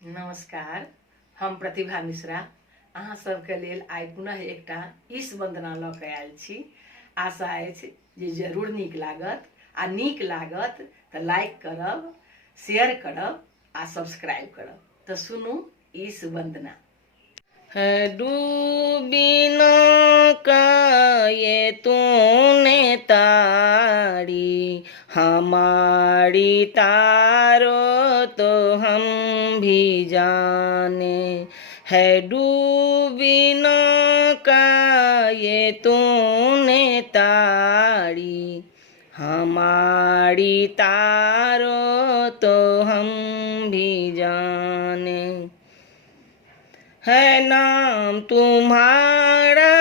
नमस्कार, हम प्रतिभा मिश्रा अहाँ सबके लेल आइ पुनः एकटा ईश वंदना लऽ कऽ आयल छी। आशा अछि जे जरूर नीक लागत, आ नीक लागत तऽ लाइक करब, शेयर करब आ सब्सक्राइब करब। तऽ सुनू ईश वंदना। है डूबी न ये तूने तारी, हमारी तारो तो हम भी जाने। है डूबी न ये तूने तारी, हमारी तारो तो हम भी जाने। है नाम तुम्हारा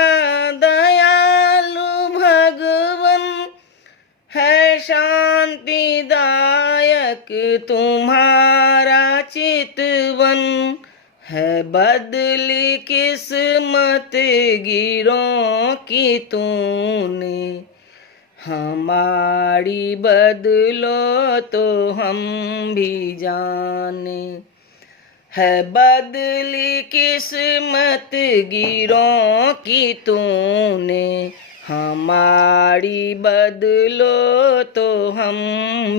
दयालु भगवन, है शांतिदायक तुम्हारा चितवन। है बदली किस्मत गिरों की तूने, हमारी बदलो तो हम भी जाने। है बदली किस्मत गिरों की तूने, हमारी बदलो तो हम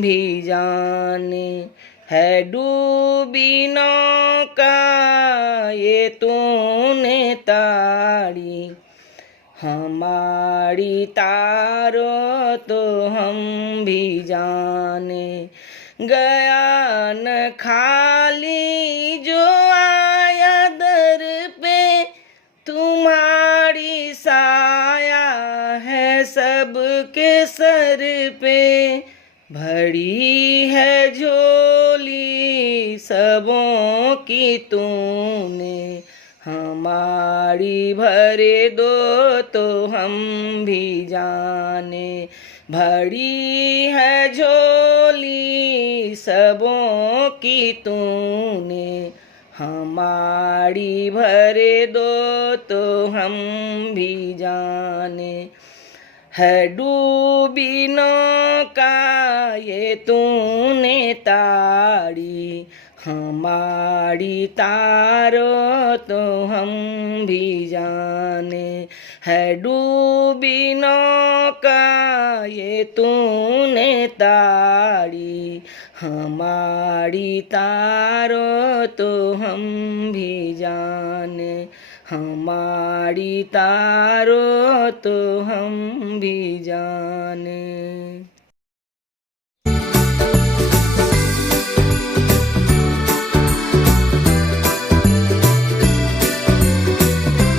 भी जाने। है डूबी नौका ये तूने तारी, हमारी तारो तो हम भी जाने। गया न खाली जो आया दर पे, तुम्हारी साया है सबके सर पे। भरी है झोली सबों की तूने, हमारी भरे दो तो हम भी जाने। भरी है झोली सबों की तूने, हमारी भरे दो तो हम भी जाने। है डूबी नौका ये तूने तारी, हमारी तारो तो हम भी जाने। है डूबी नौका ये तूने तारी, हमारी तारो तो हम भी जाने। हमारी तारो तो हम भी जाने।